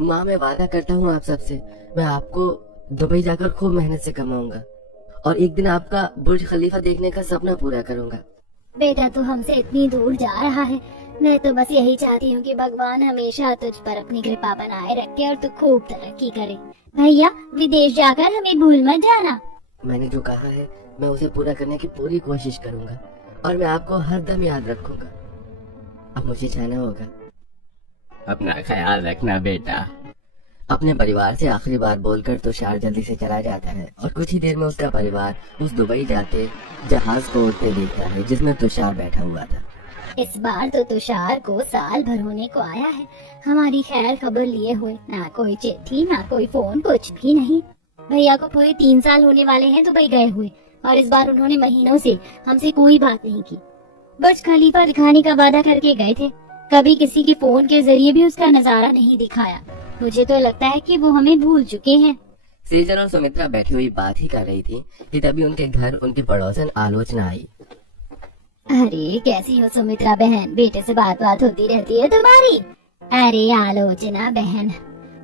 माँ, मैं वादा करता हूँ आप सबसे, मैं आपको दुबई जाकर खूब मेहनत से कमाऊंगा और एक दिन आपका बुर्ज खलीफा देखने का सपना पूरा करूंगा। बेटा तू हमसे इतनी दूर जा रहा है, मैं तो बस यही चाहती हूँ कि भगवान हमेशा तुझ पर अपनी कृपा बनाए रखे और तू खूब तरक्की करे। भैया विदेश जाकर हमें भूल मत जाना। मैंने जो कहा है मैं उसे पूरा करने की पूरी कोशिश करूंगा और मैं आपको हर दम याद रखूंगा। अब मुझे जाना होगा। अपना ख्याल रखना बेटा। अपने परिवार से आखिरी बार बोलकर तुषार जल्दी से चला जाता है और कुछ ही देर में उसका परिवार उस दुबई जाते जहाज को उड़ते देखता है जिसमें तुषार बैठा हुआ था। इस बार तो तुषार को साल भर होने को आया है हमारी खैर खबर लिए हुए। ना कोई चिट्ठी, ना कोई फोन, कुछ भी नहीं। भैया को पूरे 3 साल होने वाले हैं दुबई गए हुए और इस बार उन्होंने महीनों से हमसे कोई बात नहीं की। बुर्ज खलीफा दिखाने का वादा करके गए थे, कभी किसी के फोन के जरिए भी उसका नजारा नहीं दिखाया। मुझे तो लगता है कि वो हमें भूल चुके हैं। सेजल और सुमित्रा बैठी हुई बात ही कर रही थी कि तभी उनके घर उनकी पड़ोसन आलोचना आई। अरे कैसी हो सुमित्रा बहन, बेटे से बात होती रहती है तुम्हारी। अरे आलोचना बहन,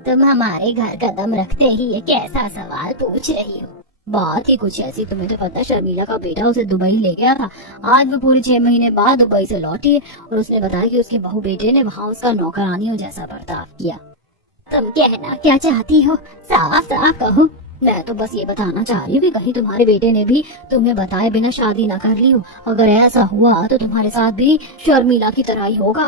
तुम हमारे घर कदम रखते ही ये कैसा सवाल पूछ रही हो। बात ही कुछ ऐसी, तुम्हें तो पता शर्मिला का बेटा उसे दुबई ले गया था। आज वो पूरे 6 महीने बाद दुबई से लौटी है और उसने बताया कि उसके बहू बेटे ने वहाँ उसका नौकरानियों जैसा बर्ताव किया। तुम कहना क्या चाहती हो, साफ साफ कहो। मैं तो बस ये बताना चाह रही हूँ कि कहीं तुम्हारे बेटे ने भी तुम्हें बताए बिना शादी न कर ली हो। अगर ऐसा हुआ तो तुम्हारे साथ भी शर्मिला की तरह ही होगा।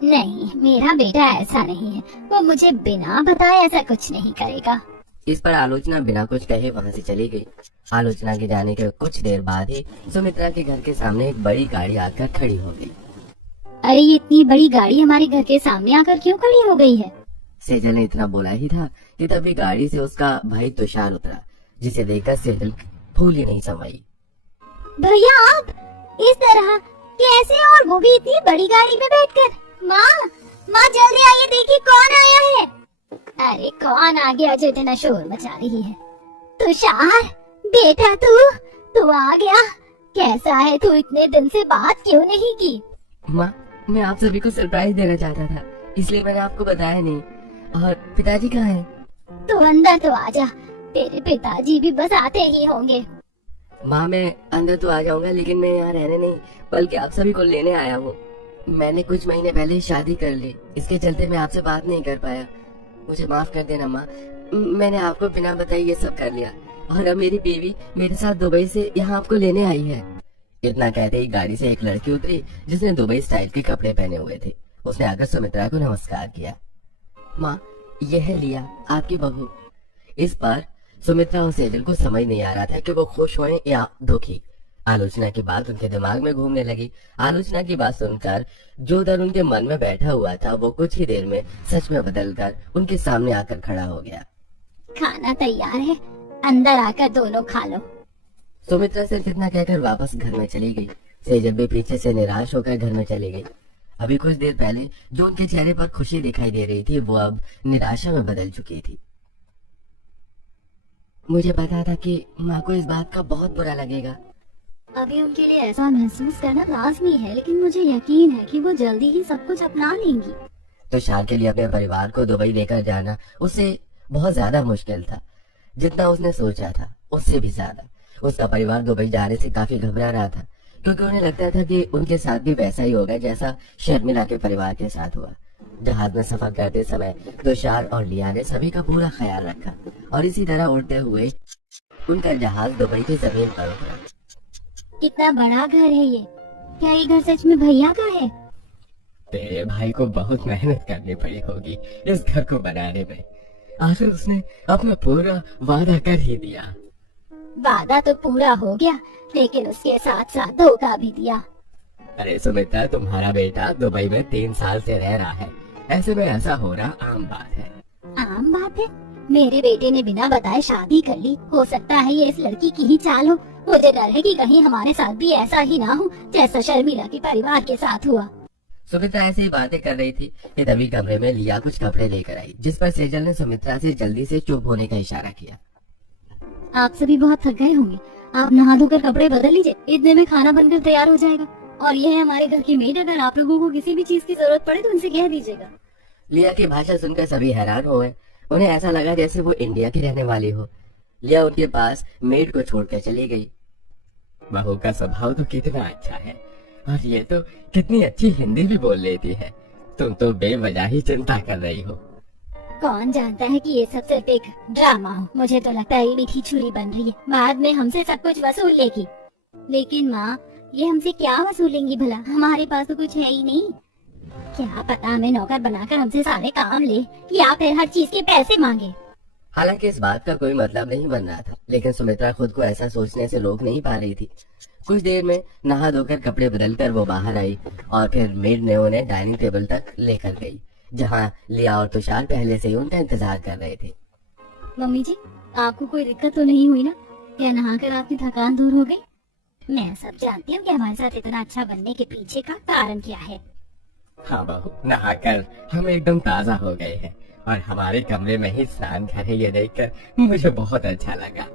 नहीं, मेरा बेटा ऐसा नहीं है, वो मुझे बिना बताए ऐसा कुछ नहीं करेगा। इस पर आलोचना बिना कुछ कहे वहाँ से चली गई। आलोचना के जाने के कुछ देर बाद ही सुमित्रा के घर के सामने एक बड़ी गाड़ी आकर खड़ी हो गई। अरे ये इतनी बड़ी गाड़ी हमारे घर के सामने आकर क्यों खड़ी हो गई है? सेजल ने इतना बोला ही था कि तभी गाड़ी से उसका भाई तुषार उतरा, जिसे देखकर सेजल फूल ही नहीं समाई। भैया आप इस तरह कैसे, और वो भी इतनी बड़ी गाड़ी में बैठकर? माँ जल्दी आइए, देखिए कौन आया है। अरे कौन आ गया जो इतना शोर मचा रही है? तुषार बेटा, तू आ गया। कैसा है तू? इतने दिन से बात क्यों नहीं की? माँ, मैं आप सभी को सरप्राइज देना चाहता था, इसलिए मैंने आपको बताया नहीं। और पिताजी कहाँ हैं? तू अंदर तो आजा, तेरे पिताजी भी बस आते ही होंगे। माँ, मैं अंदर तो आ जाऊंगा, लेकिन मैं यहाँ रहने नहीं बल्कि आप सभी को लेने आया हूँ। मैंने कुछ महीने पहले शादी कर ली, इसके चलते मैं आपसे बात नहीं कर पाया। मुझे माफ कर देना माँ, मैंने आपको बिना बताए ये सब कर लिया और अब मेरी बीवी मेरे साथ दुबई से यहाँ आपको लेने आई है। इतना कहते ही गाड़ी से एक लड़की उतरी जिसने दुबई स्टाइल के कपड़े पहने हुए थे। उसने आकर सुमित्रा को नमस्कार किया। माँ, यह है लिया, आपकी बहू। इस पर सुमित्रा और सेजल को समझ नहीं आ रहा था कि वो खुश होए या दुखी। आलोचना की बात उनके दिमाग में घूमने लगी। आलोचना की बात सुनकर जो डर उनके मन में बैठा हुआ था वो कुछ ही देर में सच में बदलकर उनके सामने आकर खड़ा हो गया। खाना तैयार है, अंदर आकर दोनों खा लो। सुमित्रा सिर्फ इतना कहकर वापस घर में चली गई। सेजल भी पीछे से निराश होकर घर में चली गई। अभी कुछ देर पहले जो उनके चेहरे पर खुशी दिखाई दे रही थी वो अब निराशा में बदल चुकी थी। मुझे पता था कि माँ को इस बात का बहुत बुरा लगेगा। अभी उनके लिए ऐसा महसूस करना लाजमी है, लेकिन मुझे यकीन है कि वो जल्दी ही सब कुछ अपना लेंगी। तुषार के लिए अपने परिवार को दुबई लेकर जाना उससे बहुत ज्यादा मुश्किल था। जितना उसने सोचा था उससे भी ज्यादा। उसका परिवार दुबई जाने से काफी घबरा रहा था, क्योंकि उन्हें लगता था कि उनके साथ भी वैसा ही होगा जैसा शर्मिला के परिवार के साथ हुआ। जहाज में सफर करते समय तुषार और लिया ने सभी का पूरा ख्याल रखा और इसी तरह उड़ते हुए उनका जहाज दुबई की जमीन पर उतरा। कितना बड़ा घर है ये? क्या ये घर सच में भैया का है? तेरे भाई को बहुत मेहनत करनी पड़ी होगी इस घर को बनाने में। आखिर उसने अपना पूरा वादा कर ही दिया। वादा तो पूरा हो गया, लेकिन उसके साथ साथ धोखा भी दिया। अरे सुमित्रा, तुम्हारा बेटा दुबई में 3 साल से रह रहा है, ऐसे में ऐसा हो रहा आम बात है। आम बात है? मेरे बेटे ने बिना बताए शादी कर ली। हो सकता है ये इस लड़की की ही चाल हो। मुझे डर है कि कहीं हमारे साथ भी ऐसा ही ना हो जैसा शर्मिला के परिवार के साथ हुआ। सुमित्रा ऐसे ही बातें कर रही थी कि तभी कमरे में लिया कुछ कपड़े लेकर आई, जिस पर सेजल ने सुमित्रा से जल्दी से चुप होने का इशारा किया। आप सभी बहुत थक गए होंगे, आप नहा धोकर कपड़े बदल लीजिए, इतने में खाना बनकर तैयार हो जाएगा। और यह है हमारे घर की मेड, अगर आप लोगों को किसी भी चीज की जरूरत पड़े तो उनसे कह दीजिएगा। लिया की भाषा सुनकर सभी हैरान हो गए। उन्हें ऐसा लगा जैसे वो इंडिया की रहने वाली हो। लिया उनके पास मेड को छोड़कर चली गई। बहू का स्वभाव तो कितना अच्छा है, और ये तो कितनी अच्छी हिंदी भी बोल लेती है। तुम तो बेवजह ही चिंता कर रही हो। कौन जानता है कि ये सब सिर्फ एक ड्रामा हो। मुझे तो लगता है ये मीठी छुरी बन रही है, बाद में हमसे सब कुछ वसूल लेगी। लेकिन माँ, ये हमसे क्या वसूलेंगी भला? हमारे पास तो कुछ है ही नहीं। क्या पता हमें नौकर बनाकर हमसे सारे काम ले, या फिर हर चीज के पैसे मांगे। हालांकि इस बात का कोई मतलब नहीं बन रहा था, लेकिन सुमित्रा खुद को ऐसा सोचने से रोक नहीं पा रही थी। कुछ देर में नहा धोकर कपड़े बदलकर वो बाहर आई और फिर मेड ने उन्हें डाइनिंग टेबल तक लेकर गई, जहाँ लिया और तुषार पहले से ही उनका इंतजार कर रहे थे। मम्मी जी, आपको कोई दिक्कत तो नहीं हुई ना? क्या नहाकर आपकी थकान दूर हो गई? मैं सब जानती हूँ कि हमारे साथ इतना अच्छा बनने के पीछे का कारण क्या है। हाँ बहू, नहाकर हम एकदम ताजा हो गए हैं, और हमारे कमरे में ही स्नान घर है, ये देखकर मुझे बहुत अच्छा लगा।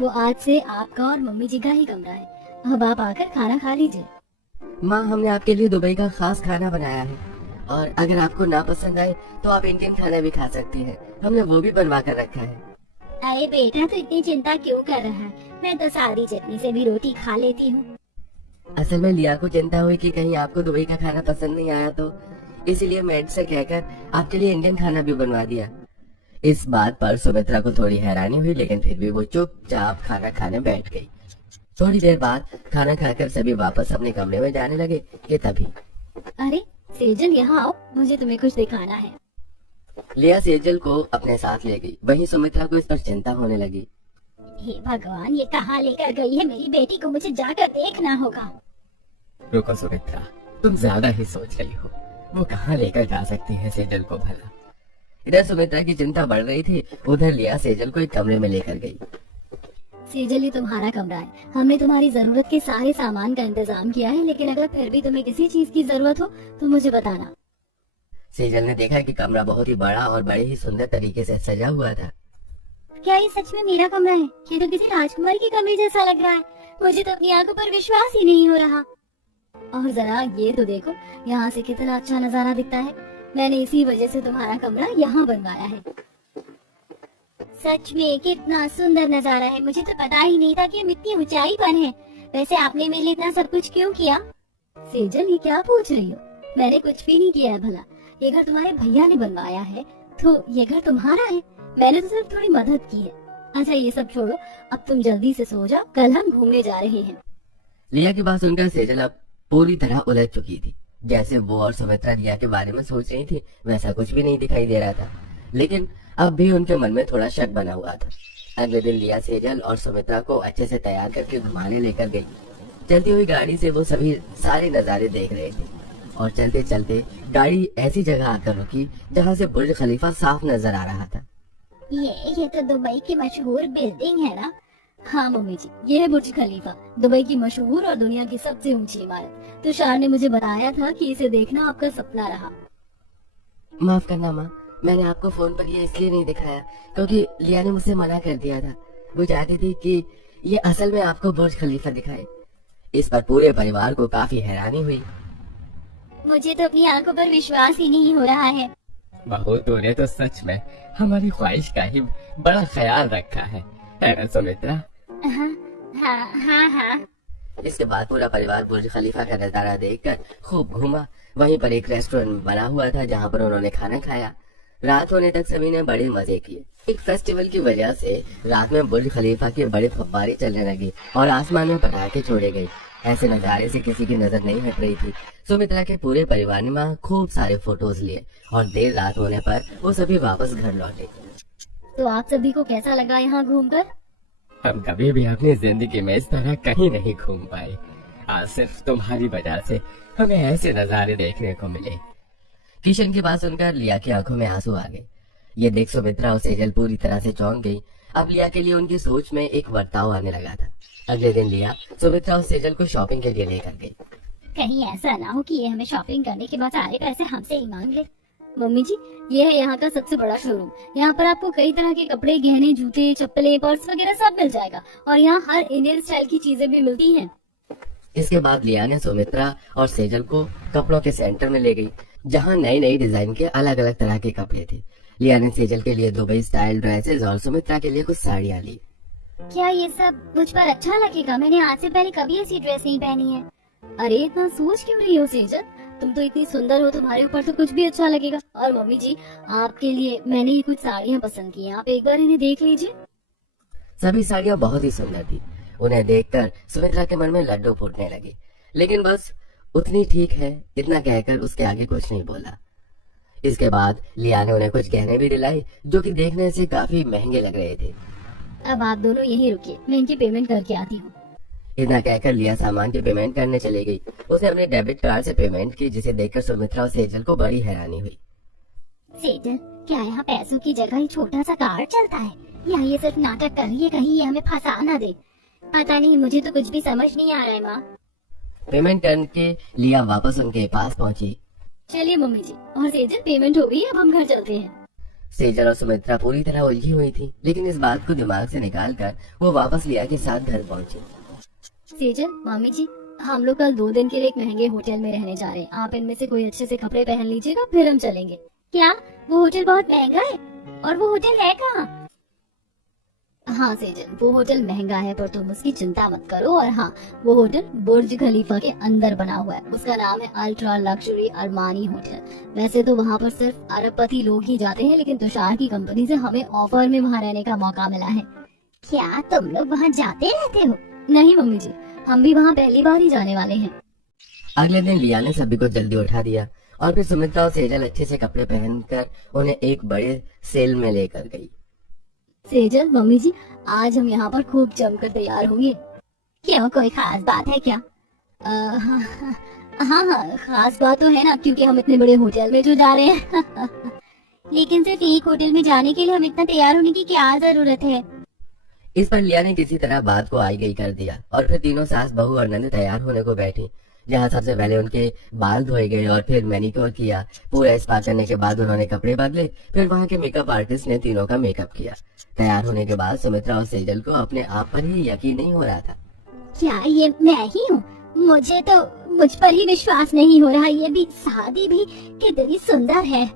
वो आज से आपका और मम्मी जी का ही कमरा है। अब आप आकर खाना खा लीजिए। माँ, हमने आपके लिए दुबई का खास खाना बनाया है, और अगर आपको ना पसंद आए तो आप इंडियन खाना भी खा सकती हैं। हमने वो भी बनवा कर रखा है। अरे बेटा, तो इतनी चिंता क्यों कर रहा है? मैं तो सादी चटनी से भी रोटी खा लेती हूँ। असल में लिया को चिंता हुई कि कहीं आपको दुबई का खाना पसंद नहीं आया तो, इसीलिए मेड से कहकर आपके लिए इंडियन खाना भी बनवा दिया। इस बात पर सुमित्रा को थोड़ी हैरानी हुई, लेकिन फिर भी वो चुपचाप खाना खाने बैठ गई। थोड़ी देर बाद खाना खाकर सभी वापस अपने कमरे में जाने लगे कि तभी अरे सेजल, यहाँ आओ, मुझे तुम्हें कुछ दिखाना है। लिया सेजल को अपने साथ ले गई। वहीं सुमित्रा को इस पर चिंता होने लगी। हे भगवान, ये कहाँ लेकर गई है मेरी बेटी को? मुझे जाकर देखना होगा। रुको सुमित्रा, तुम ज्यादा ही सोच रही हो। वो कहाँ लेकर जा सकती है सेजल को भला? इधर सुमित्रा की चिंता बढ़ रही थी, उधर लिया सेजल को एक कमरे में लेकर गई। सेजल, ये तुम्हारा कमरा है। हमने तुम्हारी जरूरत के सारे सामान का इंतजाम किया है, लेकिन अगर फिर भी तुम्हें किसी चीज की जरूरत हो तो मुझे बताना। सेजल ने देखा कि कमरा बहुत ही बड़ा और बड़े ही सुंदर तरीके से सजा हुआ था। क्या ये सच में मेरा कमरा है? ये तो किसी राजकुमारी के कमरे जैसा लग रहा है। मुझे तो अपनी आंखों पर विश्वास ही नहीं हो रहा। और जरा ये तो देखो, यहाँ से कितना अच्छा नजारा दिखता है। मैंने इसी वजह से तुम्हारा कमरा यहाँ बनवाया है। सच में कितना सुंदर नजारा है। मुझे तो पता ही नहीं था कि हम इतनी ऊंचाई पर हैं। वैसे आपने मेरे लिए इतना सब कुछ क्यों किया? सेजल, ये क्या पूछ रही हो? मैंने कुछ भी नहीं किया है भला। ये घर तुम्हारे भैया ने बनवाया है तो ये घर तुम्हारा है। मैंने तो सिर्फ थोड़ी मदद की है। अच्छा, ये सब छोड़ो, अब तुम जल्दी से सो जाओ, कल हम घूमने जा रहे हैं। लिया की बात सुनकर सेजल अब पूरी तरह उलझ चुकी थी। जैसे वो और सुमित्रा लिया के बारे में सोच रही थी, वैसा कुछ भी नहीं दिखाई दे रहा था। लेकिन अब भी उनके मन में थोड़ा शक बना हुआ था। अगले दिन लिया सेजल और सुमित्रा को अच्छे से तैयार करके घुमाने लेकर गई। चलती हुई गाड़ी से वो सभी सारे नजारे देख रहे थे, और चलते चलते गाड़ी ऐसी जगह आकर रुकी जहाँ से बुर्ज खलीफा साफ नजर आ रहा था। ये तो दुबई की मशहूर बिल्डिंग है ना? हाँ मम्मी जी, ये है बुर्ज खलीफा, दुबई की मशहूर और दुनिया की सबसे ऊंची इमारत। तुषार ने मुझे बताया था कि इसे देखना आपका सपना रहा। माफ करना माँ, मैंने आपको फोन पर ये इसलिए नहीं दिखाया क्योंकि लिया ने मुझसे मना कर दिया था। वो चाहती थी कि ये असल में आपको बुर्ज खलीफा दिखाए। इस पर पूरे परिवार को काफी हैरानी हुई। मुझे तो अपनी आंखों पर विश्वास ही नहीं हो रहा है। बहू, तूने तो सच में हमारी ख्वाहिश का ही बड़ा ख्याल रखा है ना सुमित्रा? हाँ हाँ हाँ हाँ। इसके बाद पूरा परिवार बुर्ज खलीफा का नजारा देखकर खूब घूमा। वहीं पर एक रेस्टोरेंट बना हुआ था जहाँ पर उन्होंने खाना खाया। रात होने तक सभी ने बड़े मजे किए। एक फेस्टिवल की वजह से रात में बुर्ज खलीफा के बड़े फव्वारे चलने लगे और आसमान में पटाखे छोड़े गए। ऐसे नजारे से किसी की नजर नहीं हट रही थी। सुमित्रा के पूरे परिवार ने वहाँ खूब सारे फोटोज लिए और देर रात होने पर वो सभी वापस घर लौटे। तो आप सभी को कैसा लगा यहाँ घूमकर? हम कभी भी अपनी जिंदगी में इस तरह कहीं नहीं घूम पाए। आज सिर्फ तुम्हारी वजह से हमें ऐसे नजारे देखने को मिले। किशन की बात सुनकर लिया की आंखों में आंसू आ गए। ये देख सुमित्रा और सेजल पूरी तरह से चौंक गई। अब लिया के लिए उनकी सोच में एक बर्ताव आने लगा था। अगले दिन लिया सुमित्रा और सेजल को शॉपिंग के लिए लेकर गई। कहीं ऐसा ना हो कि ये हमें शॉपिंग करने के बाद सारे पैसे हमसे ही मांग ले। मम्मी जी, ये है यहाँ का सबसे बड़ा शोरूम। यहाँ पर आपको कई तरह के कपड़े, गहने, जूते, चप्पलें, पर्स वगैरह सब मिल जाएगा, और यहाँ हर इंडियन स्टाइल की चीजें भी मिलती हैं। इसके बाद लिया ने सुमित्रा और सेजल को कपड़ों के सेंटर में ले गई। जहाँ नई नई डिजाइन के अलग अलग तरह के कपड़े थे। लिया ने सेजल के लिए दुबई स्टाइल ड्रेसेस और सुमित्रा के लिए कुछ साड़ियाँ ली। क्या ये सब मुझ पर अच्छा लगेगा? मैंने आज से पहले कभी ऐसी ड्रेस नहीं पहनी है। अरे इतना सोच क्यों रही हो सेजल? तुम तो इतनी सुंदर हो, तुम्हारे ऊपर तो कुछ भी अच्छा लगेगा। और मम्मी जी, आपके लिए मैंने ये कुछ साड़ियाँ पसंद की हैं, आप एक बार इन्हें देख लीजिए। सभी साड़ियाँ बहुत ही सुंदर थी। उन्हें देखकर सुमित्रा के मन में लड्डू फूटने लगे, लेकिन बस उतनी ठीक है इतना कहकर उसके आगे कुछ नहीं बोला। इसके बाद लिया ने उन्हें कुछ गहने भी दिलाए जो कि देखने से काफी महंगे लग रहे थे। अब आप दोनों यहीं रुकिए, मैं इनकी पेमेंट करके आती हूँ। इतना कहकर लिया सामान की पेमेंट करने चली गई। उसने अपने डेबिट कार्ड से पेमेंट की, जिसे देखकर सुमित्रा और सेजल को बड़ी हैरानी हुई। सेजल, क्या यहाँ पैसों की जगह ही छोटा सा कार्ड चलता है, या ये सिर्फ नाटक कर रही है, कहीं ये हमें फंसा ना दे? पता नहीं, मुझे तो कुछ भी समझ नहीं आ रहा है। माँ, पेमेंट करके लिया वापस उनके पास पहुंची। चलिए मम्मी जी और सेजल, पेमेंट हो गई, अब हम घर चलते हैं। सेजल और सुमित्रा पूरी तरह उलझी हुई थी, लेकिन इस बात को दिमाग से निकालकर वो वापस लिया के साथ घर पहुंची। सेजल, मम्मी जी, हम लोग कल 2 दिन के लिए एक महंगे होटल में रहने जा रहे हैं। आप इनमें से कोई अच्छे से कपड़े पहन लीजिएगा, फिर हम चलेंगे। क्या वो होटल बहुत महंगा है? और वो होटल है कहाँ? हाँ सेजल, वो होटल महंगा है, पर तुम उसकी चिंता मत करो। और हाँ, वो होटल बुर्ज खलीफा के अंदर बना हुआ है। उसका नाम है अल्ट्रा लग्जरी अरमानी होटल। वैसे तो वहाँ पर सिर्फ अरबपति लोग ही जाते हैं, लेकिन तुषार की कंपनी से हमें ऑफर में वहाँ रहने का मौका मिला है। क्या तुम लोग वहाँ जाते रहते हो? नहीं मम्मी जी, हम भी वहाँ पहली बार ही जाने वाले हैं। अगले दिन लिया ने सभी को जल्दी उठा दिया और फिर सुमित्रा और सेजल अच्छे से कपड़े पहनकर उन्हें एक बड़े सेल में लेकर गई। सेजल, मम्मी जी, आज हम यहाँ पर खूब जमकर तैयार होंगे। क्यों, कोई खास बात है क्या? हाँ, खास बात तो है ना, क्योंकि हम इतने बड़े होटल में जो जा रहे हैं। लेकिन सिर्फ एक होटल में जाने के लिए हम इतना तैयार होने की क्या जरूरत है? इस पर लिया ने किसी तरह बात को आई गई कर दिया और फिर तीनों सास बहू और नंद तैयार होने को बैठी, जहाँ सबसे पहले उनके बाल धोए गए और फिर मैनिक्योर किया। पूरा स्पा करने के बाद उन्होंने कपड़े बदले, फिर वहाँ के मेकअप आर्टिस्ट ने तीनों का मेकअप किया। तैयार होने के बाद सुमित्रा और सेजल को अपने आप पर ही यकीन नहीं हो रहा था। क्या ये मैं ही हूँ? मुझे तो मुझ पर ही विश्वास नहीं हो रहा। ये भी शादी भी कितनी सुंदर है।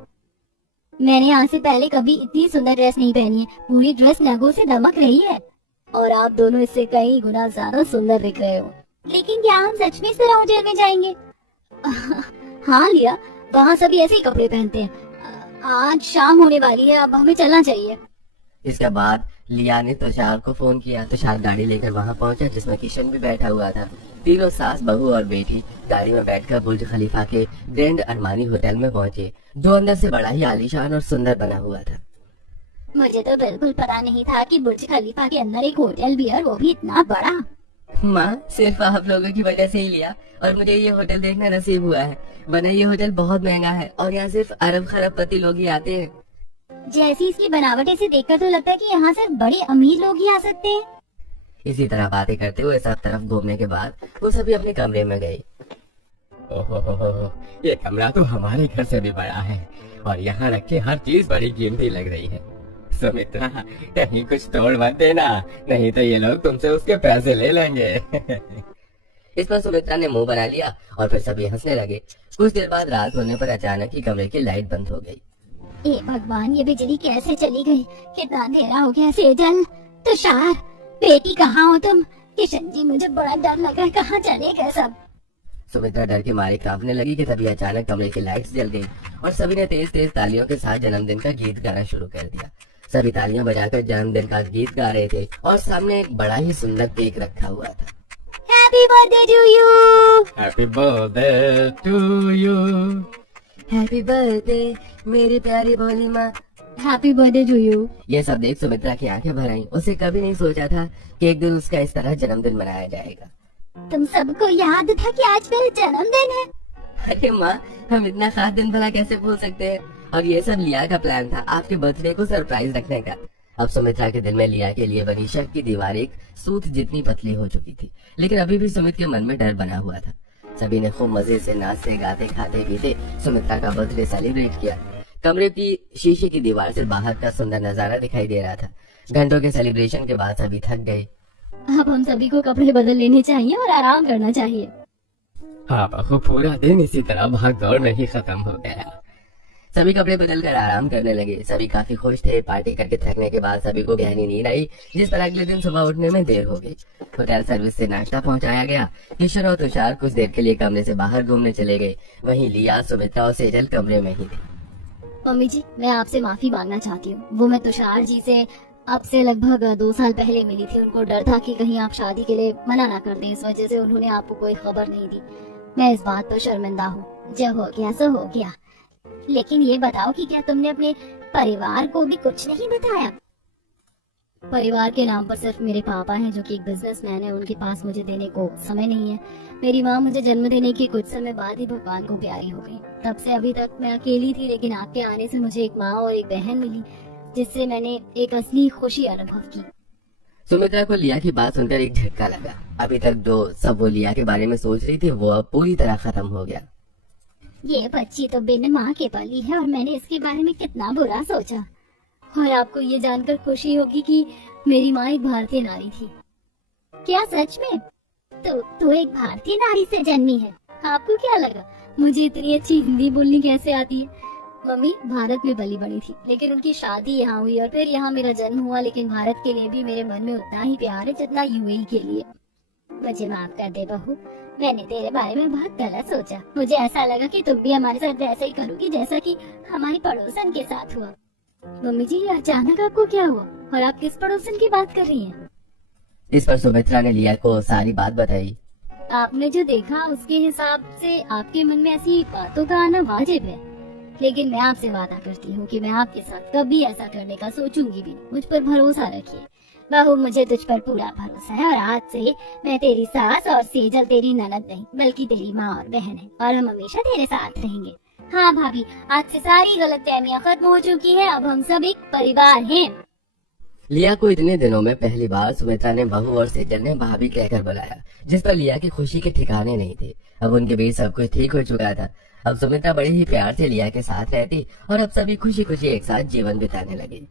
मैंने आज से पहले कभी इतनी सुंदर ड्रेस नहीं पहनी है। पूरी ड्रेस नगों से दमक रही है और आप दोनों इससे कई गुना ज्यादा सुंदर दिख रहे हो। लेकिन क्या हम सच में इस तरह होटल में जाएंगे? हाँ लिया, वहाँ सभी ऐसे ही कपड़े पहनते हैं। आज शाम होने वाली है, अब हमें चलना चाहिए। इसके बाद लिया ने तुषार को फोन किया। तुषार गाड़ी लेकर वहाँ पहुंचा, जिसमें किशन भी बैठा हुआ था। तीनों सास बहू और बेटी गाड़ी में बैठकर बुर्ज खलीफा के ग्रैंड अरमानी होटल में पहुंचे, जो अंदर से बड़ा ही आलीशान और सुंदर बना हुआ था। मुझे तो बिल्कुल पता नहीं था कि बुर्ज खलीफा के अंदर एक होटल भी है, और वो भी इतना बड़ा। माँ, सिर्फ आप लोगों की वजह से ही लिया और मुझे ये होटल देखना नसीब हुआ है, वरना ये होटल बहुत महंगा है और यहाँ सिर्फ अरब खरबपति लोग ही आते हैं। जैसी इसकी बनावट से देखकर तो लगता है कि यहाँ सिर्फ बड़े अमीर लोग ही आ सकते हैं। इसी तरह बातें करते हुए सब तरफ घूमने के बाद वो सभी अपने कमरे में गए। ओहो, ये कमरा तो हमारे घर से भी बड़ा है और यहाँ रखे हर चीज बड़ी कीमती लग रही है। सुमित्रा, कहीं कुछ तोड़ मत देना, नहीं तो ये लोग तुमसे उसके पैसे ले लेंगे। इस पर सुमित्रा ने मुंह बना लिया और फिर सभी हंसने लगे। कुछ देर बाद रात होने पर अचानक ही कमरे की लाइट बंद हो गई। ए भगवान, ये बिजली कैसे चली गई? कितना अंधेरा हो गया। सेजल, तुषार, बेटी कहाँ हो तुम? किशन जी, मुझे बड़ा डर लग रहा है, कहाँ चले गए सब? सुमित्रा डर के मारे कांपने लगी कि तभी अचानक कमरे की लाइट्स जल गई और सभी ने तेज तेज तालियों के साथ जन्मदिन का गीत गाना शुरू कर दिया। सभी तालियां बजाकर जन्मदिन का गीत गा रहे थे और सामने एक बड़ा ही सुंदर केक रखा हुआ था। Happy birthday to you. Happy birthday to you. Happy birthday मेरी प्यारी भोली माँ। Happy birthday to you. ये सब देख सुमित्रा की आंखें भर आईं। उसे कभी नहीं सोचा था कि एक दिन उसका इस तरह जन्मदिन मनाया जाएगा। तुम सबको याद था कि आज मेरा जन्मदिन है? अरे माँ, हम इतना खास दिन भला कैसे भूल सकते हैं? और ये सब लिया का प्लान था, आपके बर्थडे को सरप्राइज रखने का। अब सुमित्रा के दिल में लिया के लिए बनी शक की दीवार एक सूत जितनी पतली हो चुकी थी, लेकिन अभी भी सुमित के मन में डर बना हुआ था। सभी ने खूब मजे से नाचते गाते खाते पीते सुमित्रा का बर्थडे सेलिब्रेट किया। कमरे की शीशे की दीवार से बाहर का सुंदर नजारा दिखाई दे रहा था। घंटों के सेलिब्रेशन के बाद सभी थक गए। अब हम सभी को कपड़े बदल लेने चाहिए और आराम करना चाहिए। हाँ बहू, पूरा दिन इसी तरह भाग दौड़ में ही खत्म हो गया। सभी कपड़े बदलकर आराम करने लगे। सभी काफी खुश थे। पार्टी करके थकने के बाद सभी को गहरी नींद आई, जिस पर अगले दिन सुबह उठने में देर हो गई। होटल सर्विस से नाश्ता पहुंचाया गया। किशोर और तुषार कुछ देर के लिए कमरे से बाहर घूमने चले गए। वहीं लिया, सुमित्रा और सेजल कमरे में ही थी। मम्मी जी, मैं आपसे माफी मांगना चाहती हूँ। वो मैं तुषार जी से अब से लगभग 2 साल पहले मिली थी। उनको डर था कि कहीं आप शादी के लिए मना ना कर दें, इस वजह से उन्होंने आपको कोई खबर नहीं दी। मैं इस बात पर शर्मिंदा हूँ। जो हो गया सो हो गया। लेकिन ये बताओ कि क्या तुमने अपने परिवार को भी कुछ नहीं बताया? परिवार के नाम पर सिर्फ मेरे पापा हैं, जो कि एक बिजनेसमैन है। उनके पास मुझे देने को समय नहीं है। मेरी माँ मुझे जन्म देने के कुछ समय बाद ही भगवान को प्यारी हो गई। तब से अभी तक मैं अकेली थी, लेकिन आपके आने से मुझे एक माँ और एक बहन मिली, जिससे मैंने एक असली खुशी अनुभव की। सुमित्रा को लिया की बात सुनकर एक झटका लगा। अभी तक जो सब वो लिया के बारे में सोच रही थी, वो अब पूरी तरह खत्म हो गया। ये बच्ची तो बिन माँ के पली है और मैंने इसके बारे में कितना बुरा सोचा। और आपको ये जानकर खुशी होगी कि मेरी माँ एक भारतीय नारी थी। क्या सच में? तो एक भारतीय नारी से जन्मी है। आपको क्या लगा मुझे इतनी अच्छी हिंदी बोलनी कैसे आती है? मम्मी भारत में बली बड़ी थी, लेकिन उनकी शादी यहाँ हुई और फिर यहाँ मेरा जन्म हुआ। लेकिन भारत के लिए भी मेरे मन में उतना ही प्यार है जितना यूएई के लिए। मुझे माफ कर दे बहू, मैंने तेरे बारे में बहुत गलत सोचा। मुझे ऐसा लगा कि तुम भी हमारे साथ वैसे ही करोगी जैसा कि हमारी पड़ोसन के साथ हुआ। मम्मी जी, अचानक आपको क्या हुआ और आप किस पड़ोसन की बात कर रही हैं? इस पर सुमित्रा ने लिया को सारी बात बताई। आपने जो देखा उसके हिसाब से आपके मन में ऐसी बातों का आना वाजिब है, लेकिन मैं आपसे वादा करती हूँ कि मैं आपके साथ कभी ऐसा करने का सोचूंगी भी। मुझ पर भरोसा रखिए बहू, मुझे तुझ पर पूरा भरोसा है। और आज से मैं तेरी सास और सेजल तेरी ननद नहीं बल्कि तेरी माँ और बहन है, और हम हमेशा तेरे साथ रहेंगे। हाँ भाभी, आज से सारी गलतफहमियां खत्म हो चुकी है। अब हम सब एक परिवार हैं। लिया को इतने दिनों में पहली बार सुमित्रा ने बहू और सेजल ने भाभी कहकर बुलाया, जिस पर लिया की खुशी के ठिकाने नहीं थे। अब उनके बीच सब कुछ ठीक हो चुका था। अब सुमित्रा बड़े ही प्यार से लिया के साथ रहती और अब सभी खुशी खुशी एक साथ जीवन बिताने लगे।